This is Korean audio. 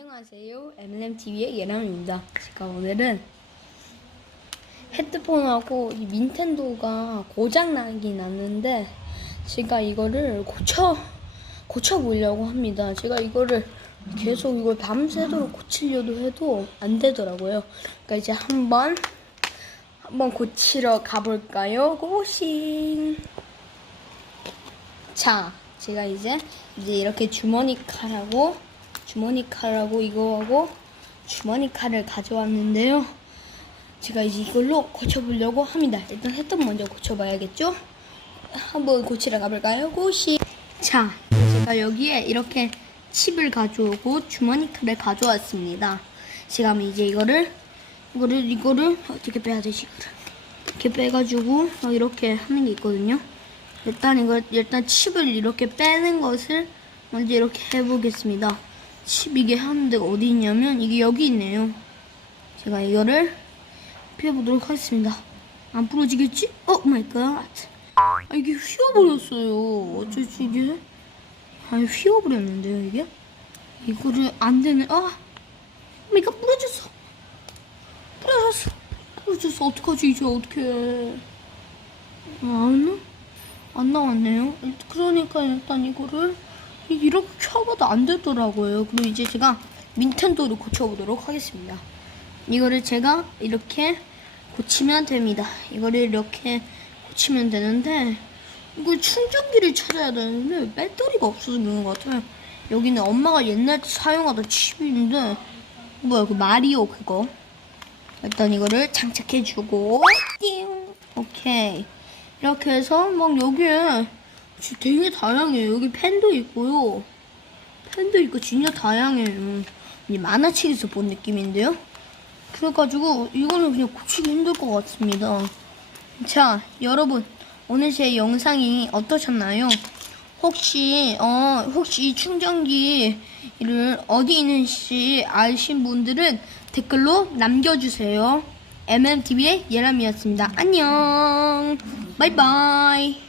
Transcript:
안녕하세요. MLMTV의 예람입니다. 제가 오늘은 헤드폰하고 이 닌텐도가 고장나긴 났는데 제가 이거를 고쳐 고쳐보려고 합니다. 제가 이거를 계속 이걸 밤새도록 고치려고 해도 안 되더라고요. 그러니까 이제 한번 한번 고치러 가볼까요? 고싱. 자, 제가 이제 이제 이렇게 주머니 칼하고 주머니 칼하고 이거하고 주머니 칼을 가져왔는데요. 제가 이제 이걸로 고쳐보려고 합니다. 일단 헤드폰 먼저 고쳐봐야겠죠? 한번 고치러 가볼까요? 고시. 자, 제가 여기에 이렇게 칩을 가져오고 주머니 칼을 가져왔습니다. 제가 이제 이거를 이거를 이거를 어떻게 빼야 되지? 이렇게 빼가지고 어, 이렇게 하는 게 있거든요. 일단 이거 일단 칩을 이렇게 빼는 것을 먼저 이렇게 해보겠습니다. 칩 이게 하는 데가 어디 있냐면 이게 여기 있네요. 제가 이거를 피해보도록 하겠습니다. 안 부러지겠지? 오 마이 갓. 아 이게 휘어버렸어요. 어쩌지 이게? 아 휘어버렸는데요 이게? 이거를 안 되네. 아 이거 부러졌어. 부러졌어. 부러졌어. 어떡하지 이제 어떡해. 아, 안 나? 안 나왔네요. 그러니까 일단 이거를 이렇게 켜봐도 안 되더라고요. 그리고 이제 제가 닌텐도를 고쳐보도록 하겠습니다. 이거를 제가 이렇게 고치면 됩니다. 이거를 이렇게 고치면 되는데 이거 충전기를 찾아야 되는데 배터리가 없어서 그런 것 같아요. 여기는 엄마가 옛날 사용하던 칩인데 뭐야 그 마리오 그거 일단 이거를 장착해주고 띵 오케이 이렇게 해서 막 여기에 진짜 되게 다양해요 여기 펜도 있고요 펜도 있고 진짜 다양해요 이 만화책에서 본 느낌인데요 그래가지고 이거는 그냥 고치기 힘들 것 같습니다 자 여러분 오늘 제 영상이 어떠셨나요? 혹시 어 혹시 이 충전기를 어디 있는지 아신 분들은 댓글로 남겨주세요. MMTV의 예람이었습니다. 안녕. 바이바이.